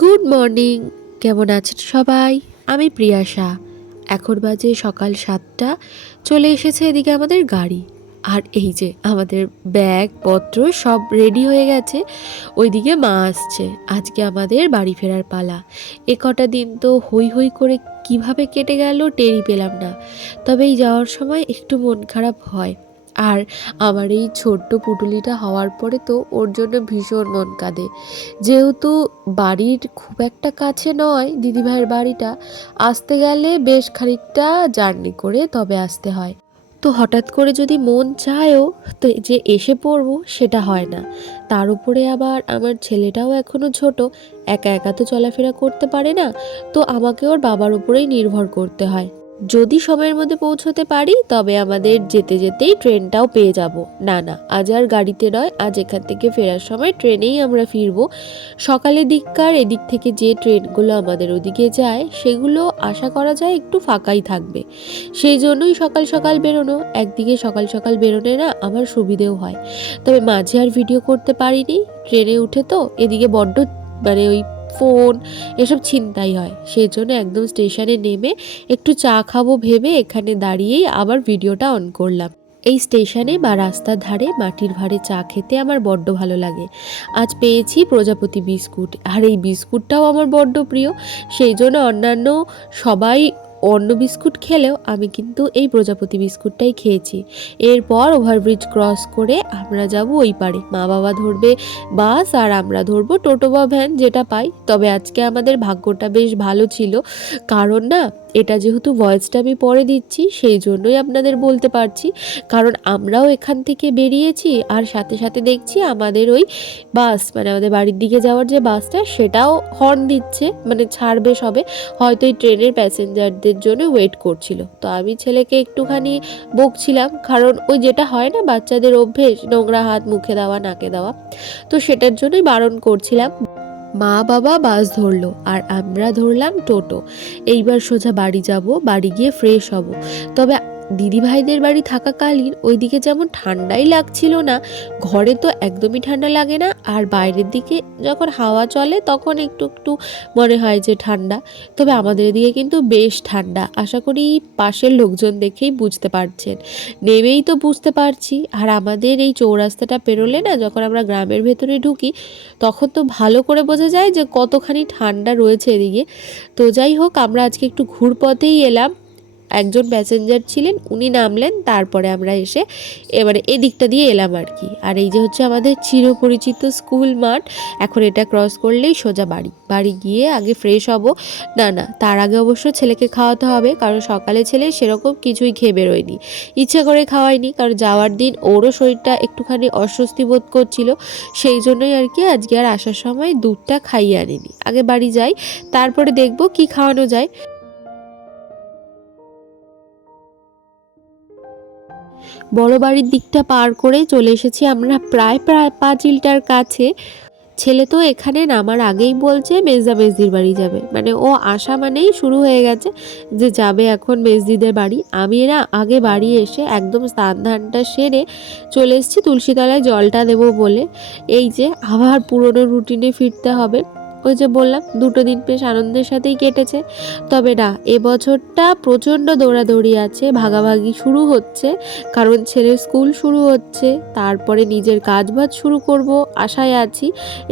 Good morning. কেমন আছেন সবাই? আমি প্রিয়াশা। এখন বাজে সকাল সাতটা। চলে এসেছে এদিকে আমাদের গাড়ি। আর এই যে আমাদের ব্যাগ, পত্র সব রেডি হয়ে গেছে। ওইদিকে মা আসছে। আজকে আমাদের বাড়ি ফেরার পালা। এ কটা দিন তো হই হই করে কীভাবে কেটে গেল টেরি পেলাম না। তবে এই যাওয়ার সময় একটু মন খারাপ হয়। আর আমার এই ছোট্ট পুটুলিটা হওয়ার পরে তো ওর জন্য ভীষণ মন কাঁদে। যেহেতু বাড়ির খুব একটা কাছে নয় দিদিভাইয়ের বাড়িটা, আসতে গেলে বেশ খানিকটা জার্নি করে তবে আসতে হয়। তো হঠাৎ করে যদি মন চায়ও তো যে এসে পড়ব সেটা হয় না। তার উপরে আবার আমার ছেলেটাও এখনও ছোট, একা একা তো চলাফেরা করতে পারে না, তো আমাকে ওর বাবার উপরেই নির্ভর করতে হয়। যদি সময়ের মধ্যে পৌঁছতে পারি, তবে আমাদের যেতে যেতেই ট্রেনটাও পেয়ে যাব। না না, আজ আর গাড়িতে নয়, আজ এখান থেকে ফেরার সময় ট্রেনেই আমরা ফিরবো। সকালের দিককার এদিক থেকে যে ট্রেনগুলো আমাদের ওদিকে যায়, সেগুলো আশা করা যায় একটু ফাঁকাই থাকবে। সেই জন্যই সকাল সকাল বেরোনো, একদিকে সকাল সকাল বেরোলে না আমার সুবিধেও হয়। তবে মাঝে আর ভিডিও করতে পারিনি, ট্রেনে উঠে তো এদিকে বড্ড মানে ওই ফোন, এসব ছিনতাই হয়। সেই জন্য একদম স্টেশনে নেমে একটু চা খাব ভেবে এখানে দাঁড়িয়েই আবার ভিডিওটা অন করলাম। এই স্টেশনে বা রাস্তার ধারে মাটির ভারে চা খেতে আমার বড্ড ভালো লাগে। আজ পেয়েছি প্রজাপতি বিস্কুট। আর এই বিস্কুটটাও আমার বড্ড প্রিয়। সেই জন্য অন্যান্য সবাই অন্য বিস্কুট খেলেও আমি কিন্তু এই প্রজাপতি বিস্কুটটাই খেয়েছি। এরপর ওভারব্রিজ ক্রস করে আমরা যাব ওই পারে মা বাবা ধরবে বাস আর আমরা ধরবো টোটো বা ভ্যান যেটা পাই। তবে আজকে আমাদের ভাগ্যটা বেশ ভালো ছিল। কারণ না, এটা যেহেতু ভয়েসটা আমি পরে দিচ্ছি, সেই জন্যই আপনাদের বলতে পারছি। কারণ আমরাও এখান থেকে বেরিয়েছি আর সাথে সাথে দেখছি আমাদের ওই বাস মানে আমাদের বাড়ির দিকে যাওয়ার যে বাসটা, সেটাও হর্ন দিচ্ছে মানে ছাড়বে সবে। হয়তো এই ট্রেনের প্যাসেঞ্জারদের জন্য ওয়েট করছিল। তো আমি ছেলেকে একটুখানি বকছিলাম, কারণ ওই যেটা হয় না, বাচ্চাদের অভ্যেস, নোংরা হাত, মুখে দেওয়া, নাকে দেওয়া, তো সেটার জন্যই বারণ করছিলাম। মা বাবা বাস ধরলো, আর আমরা ধরলাম টোটো। এইবার সোজা বাড়ি যাব, বাড়ি গিয়ে ফ্রেশ হব। তবে দিদি ভাইদের বাড়ি থাকাকালীন ওইদিকে যেমন ঠান্ডাই লাগছিল না, ঘরে তো একদমই ঠান্ডা লাগে না, আর বাইরের দিকে যখন হাওয়া চলে তখন একটু একটু মনে হয় যে ঠান্ডা। তবে আমাদের এদিকে কিন্তু বেশ ঠান্ডা। আশা করি পাশের লোকজন দেখেই বুঝতে পারছেন। নেমেই তো বুঝতে পারছি। আর আমাদের এই চৌরাস্তাটা পেরোলে না, যখন আমরা গ্রামের ভেতরে ঢুকি, তখন তো ভালো করে বোঝা যায় যে কতখানি ঠান্ডা রয়েছে এদিকে। তো যাই হোক, আমরা আজকে একটু ঘুরপথেই এলাম। একজন প্যাসেঞ্জার ছিলেন, উনি নামলেন, তারপরে আমরা এসে এবারে এদিকটা দিয়ে এলাম আর কি। আর এই যে হচ্ছে আমাদের চিরপরিচিত স্কুল মাঠ এখন এটা ক্রস করলেই সোজা বাড়ি। বাড়ি গিয়ে আগে ফ্রেশ হব। না না, তার আগে অবশ্য ছেলেকে খাওয়াতে হবে, কারণ সকালে ছেলে সেরকম কিছুই খেয়ে বেরোয়নি। ইচ্ছে করে খাওয়ায়নি, কারণ যাওয়ার দিন ওরও শরীরটা একটুখানি অস্বস্তি বোধ করছিল। সেই জন্যই আর কি আজকে আর আসার সময় দুধটা খাইয়ে আনিনি। আগে বাড়ি যাই, তারপরে দেখব কি খাওয়ানো যায়। বড় বাড়ির দিকটা পার করে চলে এসেছি আমরা প্রায় প্রায় পাঁচিলটার কাছে। ছেলে তো এখানে নামার আগেই বলছে মেজদা মেজদির বাড়ি যাবে। মানে ও আসা মানেই শুরু হয়ে গেছে যে যাবে এখন মেজদিদের বাড়ি। আমি না আগে বাড়ি এসে একদম স্নান ধানটা সেরে চলে এসেছি তুলসীতলায় জলটা দেবো বলে। এই যে আবার পুরনো রুটিনে ফিরতে হবে। ওই যে বললাম, দুটো দিন বেশ আনন্দের সাথেই কেটেছে। তবে না এবছরটা প্রচণ্ড দৌড়াদৌড়ি আছে, ভাগাভাগি শুরু হচ্ছে, কারণ ছেলের স্কুল শুরু হচ্ছে, তারপরে নিজের কাজ বাজ শুরু করব আশায় আছি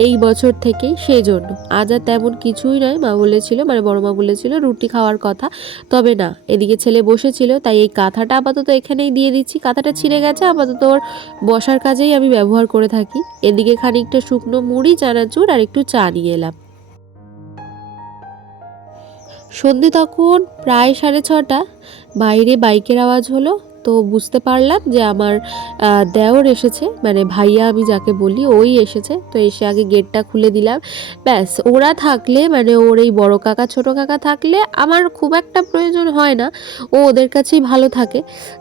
এই বছর থেকেই সেই জন্য আজ আর তেমন কিছুই নয়, মা বলেছিল মানে বড় মা বলেছিল রুটি খাওয়ার কথা। তবে না, এদিকে ছেলে বসেছিল, তাই এই কাঁথাটা আপাতত এখানেই দিয়ে দিচ্ছি। কাঁথাটা ছিঁড়ে গেছে, আপাতত ওর বসার কাজেই আমি ব্যবহার করে থাকি। এদিকে খানিকটা শুকনো মুড়ি, চানাচুর আর একটু চা নিয়ে এলাম। সন্ধে তখন প্রায় সাড়ে ছটা। বাইরে বাইকের আওয়াজ হলো, তো বুঝতে পারলাম যে আমার দেওর এসেছে। মানে ভাইয়া আমি যাকে বলি, ওই এসেছে। তো এসে আগে গেটটা খুলে দিলাম। ব্যাস, ওরা থাকলে মানে ওর এই বড় কাকা, ছোট কাকা থাকলে আমার খুব একটা প্রয়োজন হয় না। ও ওদের কাছেই ভালো থাকে।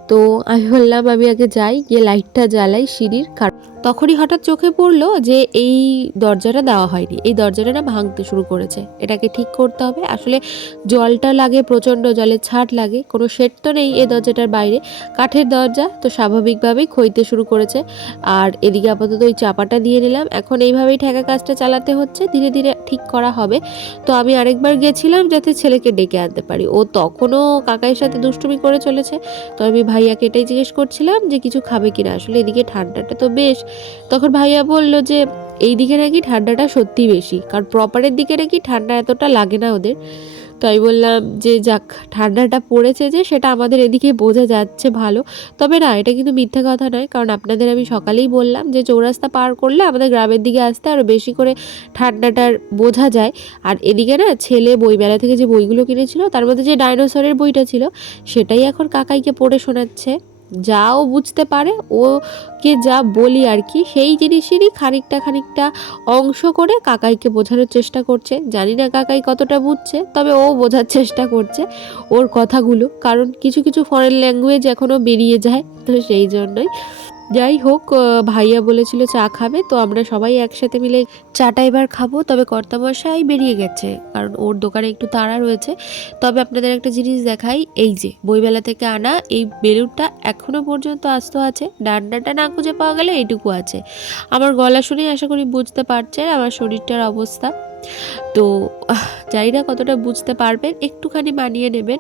তো আমি বললাম, আমি আগে যাই, গিয়ে লাইটটা জ্বালাই সিঁড়ির কারণ তখনই হঠাৎ চোখে পড়ল যে এই দরজাটা দেওয়া হয়নি। এই দরজাটা না ভাঙতে শুরু করেছে। এটাকে ঠিক করতে হবে। আসলে জলটা লাগে, প্রচণ্ড জলের ছাট লাগে। কোনো শেড তো নেই এই দরজাটার বাইরে। কাঠের দরজা তো স্বাভাবিকভাবেই ক্ষইতে শুরু করেছে। আর এদিকে আপাতত ওই চাপাটা দিয়ে নিলাম। এখন এইভাবেই ঠেকা কাজটা চালাতে হচ্ছে। ধীরে ধীরে ঠিক করা হবে। তো আমি আরেকবার গেছিলাম যাতে ছেলেকে ডেকে আনতে পারি। ও তখনও কাকাইয়ের সাথে দুষ্টুমি করে চলেছে। তো আমি ভাইয়াকে এটাই জিজ্ঞেস করছিলাম যে কিছু খাবে কিনা। আসলে এদিকে ঠান্ডাটা তো বেশ। তখন ভাইয়া বলল যে, এই দিকে নাকি ঠান্ডাটা সত্যি বেশি, কারণ প্রপারের দিকে নাকি ঠান্ডা এতটা লাগে না ওদের। তো আমি বললাম যে, যাক, ঠান্ডাটা পড়েছে যে, সেটা আমাদের এদিকে বোঝা যাচ্ছে ভালো। তবে না, এটা কিন্তু মিথ্যা কথা নয়, কারণ আপনাদের আমি সকালেই বললাম যে, চৌরাস্তা পার করলে আমাদের গ্রামের দিকে আসতে আরও বেশি করে ঠান্ডাটার বোঝা যায়। আর এদিকে না, ছেলে বইমেলা থেকে যে বইগুলো কিনেছিল, তার মধ্যে যে ডাইনোসরের বইটা ছিল, সেটাই এখন কাকাইকে পড়ে শোনাচ্ছে। যা ও বুঝতে পারে, ওকে যা বলি আর কি, সেই জিনিসেরই খানিকটা খানিকটা অংশ করে কাকাইকে বোঝানোর চেষ্টা করছে। জানি না কাকাই কতটা বুঝছে, তবে ও বোঝার চেষ্টা করছে ওর কথাগুলো, কারণ কিছু কিছু ফরেন ল্যাঙ্গুয়েজ এখনও বেরিয়ে যায়, তো সেই জন্যই যাই হোক ভাইয়া বলেছিল চা খাবে, তো আমরা সবাই একসাথে মিলে চাটা এবার খাব। তবে কর্তামশাই বেরিয়ে গেছে, কারণ ওর দোকানে একটু তাড়া রয়েছে। তবে আপনাদের একটা জিনিস দেখাই, এই যে বইমেলা থেকে আনা এই বেলুনটা এখনও পর্যন্ত আস্ত আছে। ডান্ডাটা না খুঁজে পাওয়া গেলে এইটুকু আছে। আমার গলা শুনেই আশা করি বুঝতে পারছেন, আমার শরীরটার অবস্থা। তো জানি না কতটা বুঝতে পারবেন, একটুখানি মানিয়ে নেবেন।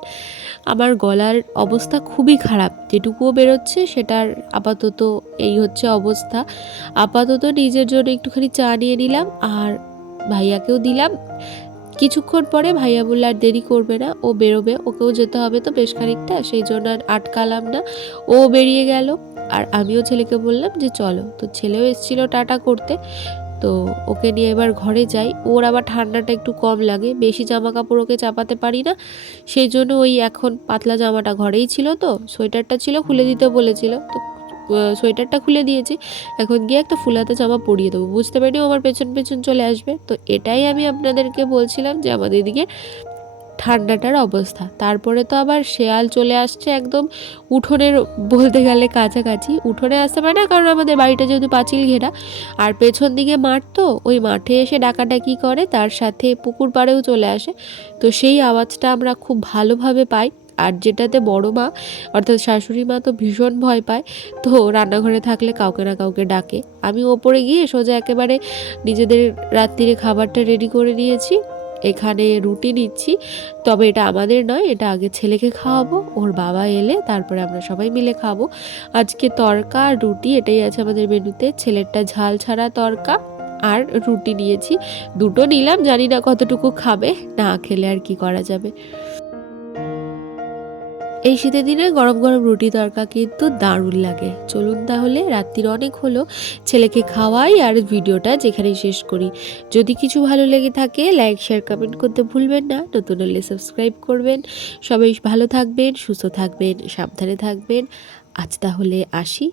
আমার গলার অবস্থা খুবই খারাপ, যেটুকুও বেরোচ্ছে সেটার আপাতত এই হচ্ছে অবস্থা। আপাতত নিজের জন্য একটুখানি চা নিয়ে নিলাম, আর ভাইয়াকেও দিলাম। কিছুক্ষণ পরে ভাইয়া বললে, আর দেরি করবে না, ও বেরোবে, ওকেও যেতে হবে তো বেশ খানিকটা, সেই জন্য আর আটকালাম না। ও বেরিয়ে গেল, আর আমিও ছেলেকে বললাম যে, চলো। তো ছেলেও এসেছিল টাটা করতে। তো ওকে নিয়ে এবার ঘরে যাই। ওর আবার ঠান্ডাটা একটু কম লাগে। বেশি জামা কাপড় ওকে চাপাতে পারি না। সেই জন্য ওই এখন পাতলা জামাটা ঘরেই ছিল তো, সোয়েটারটা ছিল, খুলে দিতে বলেছিল। তো সোয়েটারটা খুলে দিয়েছি। এখন গিয়ে একটা ফুলাতে জামা পরিয়ে দেবো। বুঝতে পারিনি ও আমার পেছন পেছন চলে আসবে। তো এটাই আমি আপনাদেরকে বলছিলাম যে আমাদের এদিকে ঠান্ডাটার অবস্থা। তারপরে তো আবার শেয়াল চলে আসছে একদম উঠোনের বলতে গেলে কাছাকাছি। উঠোনে আসতে পারে না, কারণ আমাদের বাড়িটা যেহেতু পাঁচিল ঘেরা। আর পেছন দিকে মাঠ তো, ওই মাঠে এসে ডাকাডাকি করে, তার সাথে পুকুর পাড়েও চলে আসে। তো সেই আওয়াজটা আমরা খুব ভালোভাবে পাই। আর যেটাতে বড় মা, অর্থাৎ শাশুড়ি মা তো ভীষণ ভয় পায়, তো রান্নাঘরে থাকলে কাউকে না কাউকে ডাকে। আমি ওপরে গিয়ে সোজা একেবারে নিজেদের রাত্রিরে খাবারটা রেডি করে নিয়েছি। এখানে রুটি নিচ্ছি। তবে এটা আমাদের নয়, এটা আগে ছেলেকে খাওয়াবো, ওর বাবা এলে তারপরে আমরা সবাই মিলে খাব। আজকে তরকা আর রুটি, এটাই আছে আমাদের মেনুতে। ছেলেরটা ঝাল ছাড়া তরকা আর রুটি নিয়েছি। দুটো নিলাম, জানি না কতটুকু খাবে, না খেলে আর কি করা যাবে। এই শীতের দিনে গরম গরম রুটি তরকা কিন্তু দারুণ লাগে। চলুন তাহলে, রাত্রির অনেক হলো, ছেলেকে খাওয়াই আর ভিডিওটা যেখানেই শেষ করি। যদি কিছু ভালো লেগে থাকে, লাইক, শেয়ার, কমেন্ট করতে ভুলবেন না, নতুন হলে সাবস্ক্রাইব করবেন। সবাই ভালো থাকবেন, সুস্থ থাকবেন, সাবধানে থাকবেন। আজ তাহলে আসি।